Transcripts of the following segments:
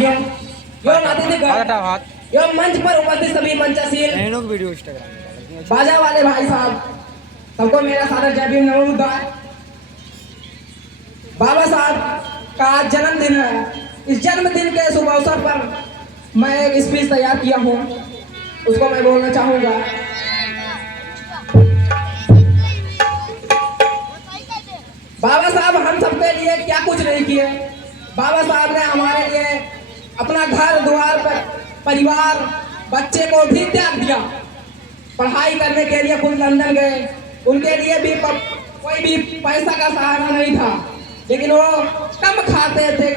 एवं अतिथिगण एवं मंच पर उपस्थित सभी मंचासीन वीडियो इंस्टाग्राम बाजा वाले भाई साहब, सबको मेरा सादर जय भीम नमो बुद्धाय। बाबा साहब का आज जन्मदिन है। इस जन्मदिन के शुभ अवसर पर मैं एक स्पीच तैयार किया हूँ, उसको मैं बोलना चाहूँगा। बाबा साहब हम सबके लिए क्या कुछ नहीं किए। बाबा साहब ने हमारे लिए अपना घर द्वार परिवार बच्चे को भी त्याग दिया। पढ़ाई करने के लिए खुद लंदन गए, उनके लिए भी कोई भी पैसा का सहारा नहीं था, लेकिन वो कम खाते थे,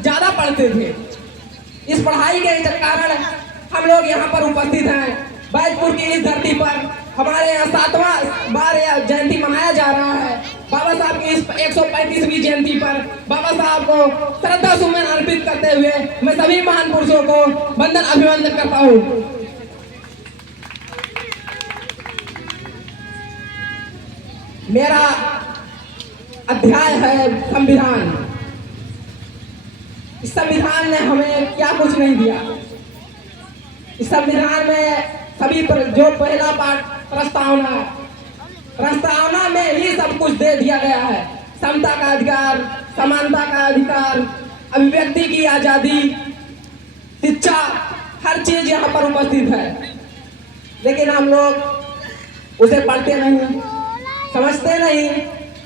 ज्यादा पढ़ते थे। इस पढ़ाई के कारण हम लोग यहाँ पर उपस्थित हैं। बैजपुर की इस धरती पर हमारे यहाँ 7वां बार जयंती मनाया जा रहा है। बाबा साहब की इस 135वीं जयंती पर बाबा साहब को श्रद्धा सुमन अर्पित करते हुए मैं सभी महान पुरुषों को वंदन अभिवंदन करता हूँ। मेरा अध्याय है संविधान। इस संविधान ने हमें क्या कुछ नहीं दिया। इस संविधान में सभी पर जो पहला पार्ट प्रस्तावना में ही सब कुछ दे दिया गया है। समता का अधिकार, समानता का अधिकार, अभिव्यक्ति की आजादी, शिक्षा, हर चीज यहाँ पर उपस्थित है, लेकिन हम लोग उसे पढ़ते नहीं, समझते नहीं,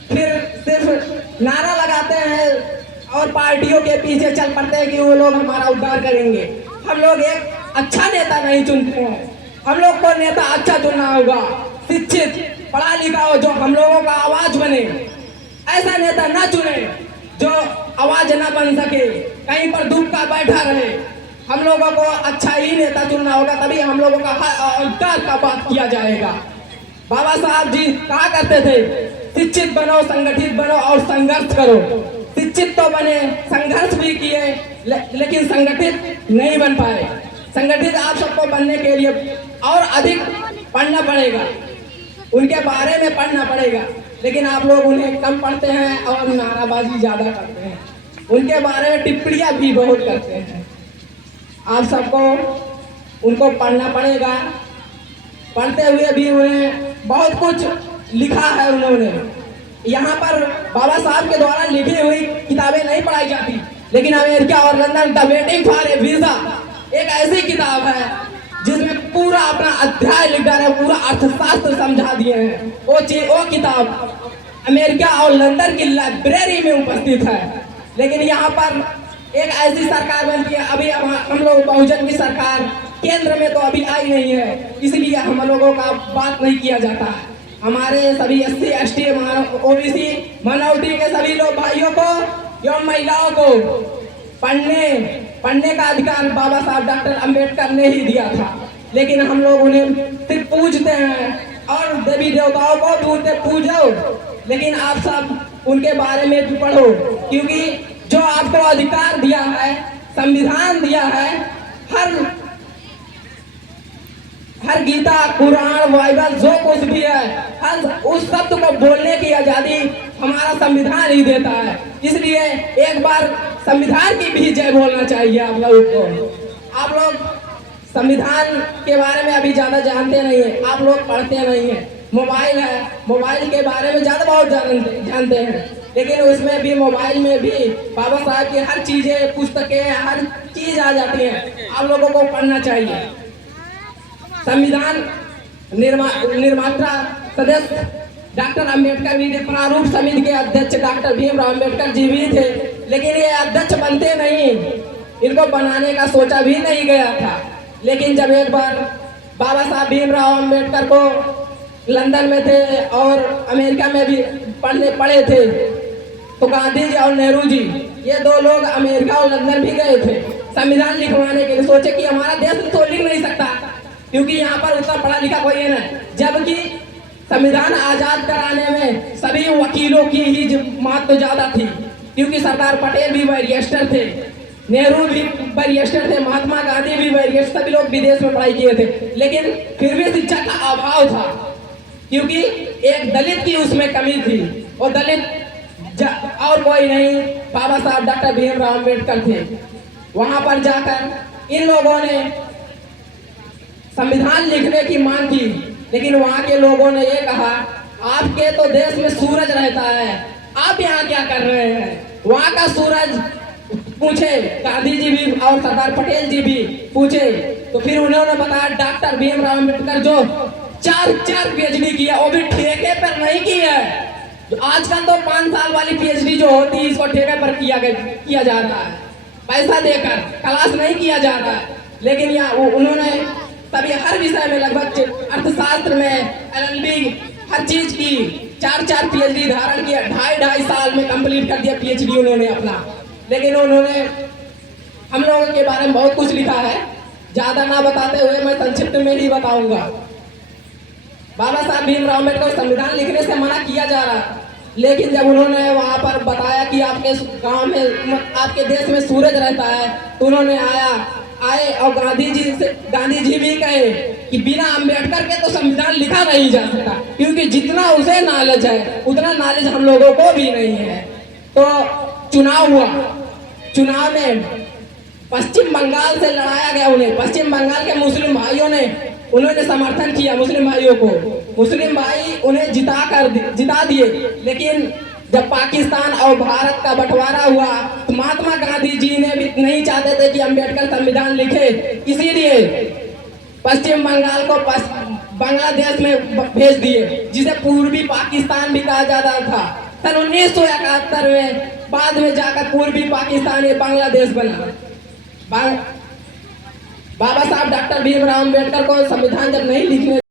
फिर सिर्फ नारा लगाते हैं और पार्टियों के पीछे चल पड़ते हैं कि वो लोग हमारा उद्धार करेंगे। हम लोग एक अच्छा नेता नहीं चुनते हैं। हम लोग को नेता अच्छा चुनना होगा, शिक्षित, पढ़ा लिखा हो, जो हम लोगों का आवाज बने। ऐसा नेता ना चुने जो आवाज ना बन सके, कहीं पर दुख का बैठा रहे। हम लोगों को अच्छा ही नेता चुनना होगा, तभी हम लोगों का अधिकार का बात किया जाएगा। बाबा साहब जी कहा करते थे, शिक्षित बनो, संगठित बनो और संघर्ष करो। शिक्षित तो बने, संघर्ष भी किए, लेकिन संगठित नहीं बन पाए। संगठित आप सबको बनने के लिए और अधिक पढ़ना पड़ेगा, उनके बारे में पढ़ना पड़ेगा, लेकिन आप लोग उन्हें कम पढ़ते हैं और नाराबाजी ज्यादा करते हैं। उनके बारे में टिप्पणियां भी बहुत करते हैं। आप सबको उनको पढ़ना पड़ेगा। पढ़ते हुए भी उन्हें बहुत कुछ लिखा है उन्होंने। यहाँ पर बाबा साहब के द्वारा लिखी हुई किताबें नहीं पढ़ाई जाती, लेकिन अमेरिका और London the waiting for A visa एक ऐसी किताब है जिसमें पूरा अपना अध्याय लिख डाला है, पूरा अर्थशास्त्र समझा दिए हैं। वो किताब अमेरिका और लंदन की लाइब्रेरी में उपस्थित है, लेकिन यहाँ पर एक ऐसी सरकार बनती है। अभी हम लोग बहुजन की सरकार केंद्र में तो अभी आई नहीं है, इसलिए हम लोगों का बात नहीं किया जाता। हमारे सभी SC ST OBC माइनॉरिटी के सभी लोग भाइयों को एवं महिलाओं को पढ़ने का अधिकार बाबा साहब डॉक्टर अंबेडकर ने ही दिया था, लेकिन हम लोग उन्हें सिर्फ पूजते हैं और देवी देवताओं को पूजो, लेकिन आप सब उनके बारे में भी पढ़ो, क्योंकि जो आपको अधिकार दिया है, संविधान दिया है, हर गीता, कुरान, बाइबल जो कुछ भी है, हर उस शब्द को बोलने की आजादी हमारा संविधान ही देता है। इसलिए एक बार संविधान की भी जय बोलना चाहिए आप लोगों को। आप लोग संविधान के बारे में अभी ज्यादा जानते नहीं है, आप लोग पढ़ते नहीं है। मोबाइल है, मोबाइल के बारे में ज्यादा बहुत जानते हैं, लेकिन उसमें भी मोबाइल में भी बाबा साहब की हर चीजें, पुस्तकें, हर चीज आ जाती है। आप लोगों को पढ़ना चाहिए। संविधान निर्माता सदस्य डॉक्टर अंबेडकर भी थे, प्रारूप समिति के अध्यक्ष डॉक्टर भीमराव अंबेडकर जी भी थे, लेकिन ये अध्यक्ष बनते नहीं, इनको बनाने का सोचा भी नहीं गया था। लेकिन जब एक बार बाबा साहब भीमराव अंबेडकर को लंदन में थे और अमेरिका में भी पढ़े थे, तो गांधी जी और नेहरू जी ये दो लोग अमेरिका और लंदन भी गए थे संविधान लिखवाने के लिए। सोचे कि हमारा देश तो लिख नहीं सकता, क्योंकि यहाँ पर उतना पढ़ा लिखा कोई है ना, जबकि संविधान आजाद कराने में सभी वकीलों की ही महत्व ज्यादा थी, क्योंकि सरदार पटेल भी बैरिस्टर थे, नेहरू भी बैरिस्टर थे, महात्मा गांधी भी बैरिस्टर, सभी लोग विदेश में पढ़ाई किए थे, लेकिन फिर भी शिक्षा का अभाव था, क्योंकि एक दलित की उसमें कमी थी। वो दलित और कोई नहीं, बाबा साहब डॉक्टर भीमराव अंबेडकर थे। वहां पर जाकर इन लोगों ने संविधान लिखने की मांग की, लेकिन वहां के लोगों ने ये कहा आपके तो देश में सूरज रहता है, आप यहाँ क्या कर रहे हैं। वहां का सूरज पूछे, गांधी जी भी और सरदार पटेल जी भी पूछे, तो फिर उन्होंने बताया डॉक्टर भीमराव अम्बेडकर जो चार पीएचडी किया, वो भी ठेके पर नहीं की है। आजकल तो 5 साल वाली पीएचडी जो होती है इसको ठेके पर किया जा रहा है, पैसा देकर, क्लास नहीं किया जा रहा है। लेकिन यहाँ उन्होंने तभी हर विषय में लगभग अर्थशास्त्र में LLB हर चीज की 4 पीएचडी धारण किया, 2.5 साल में कंप्लीट कर दिया पीएचडी उन्होंने अपना। लेकिन उन्होंने हम लोगों के बारे में बहुत कुछ लिखा है, ज्यादा ना बताते हुए मैं संक्षिप्त में ही बताऊंगा। बाबा साहब भीमराव अम्बेडकर संविधान लिखने से मना किया जा रहा, लेकिन जब उन्होंने वहां पर बताया कि आपके गांव में, आपके देश में सूरज रहता है, तो उन्होंने आए और गांधी जी भी कहे कि बिना अम्बेडकर के तो संविधान लिखा नहीं जा सकता, क्योंकि जितना उसे नॉलेज है उतना नॉलेज हम लोगों को भी नहीं है। तो चुनाव हुआ, चुनाव में पश्चिम बंगाल से लड़ाया गया उन्हें, पश्चिम बंगाल के मुस्लिम भाइयों ने उन्होंने समर्थन किया मुस्लिम भाइयों को, मुस्लिम भाई उन्हें जिता दिए। लेकिन जब पाकिस्तान और भारत का बंटवारा हुआ तो महात्मा गांधी जी ने भी नहीं चाहते थे कि अम्बेडकर संविधान लिखे, इसीलिए पश्चिम बंगाल को बांग्लादेश में भेज दिए, जिसे पूर्वी पाकिस्तान भी कहा जाता था। सन 1971 में बाद में जाकर पूर्वी पाकिस्तान ये बांग्लादेश बना। बाबा साहब डॉक्टर भीमराव अम्बेडकर को संविधान जब नहीं लिखने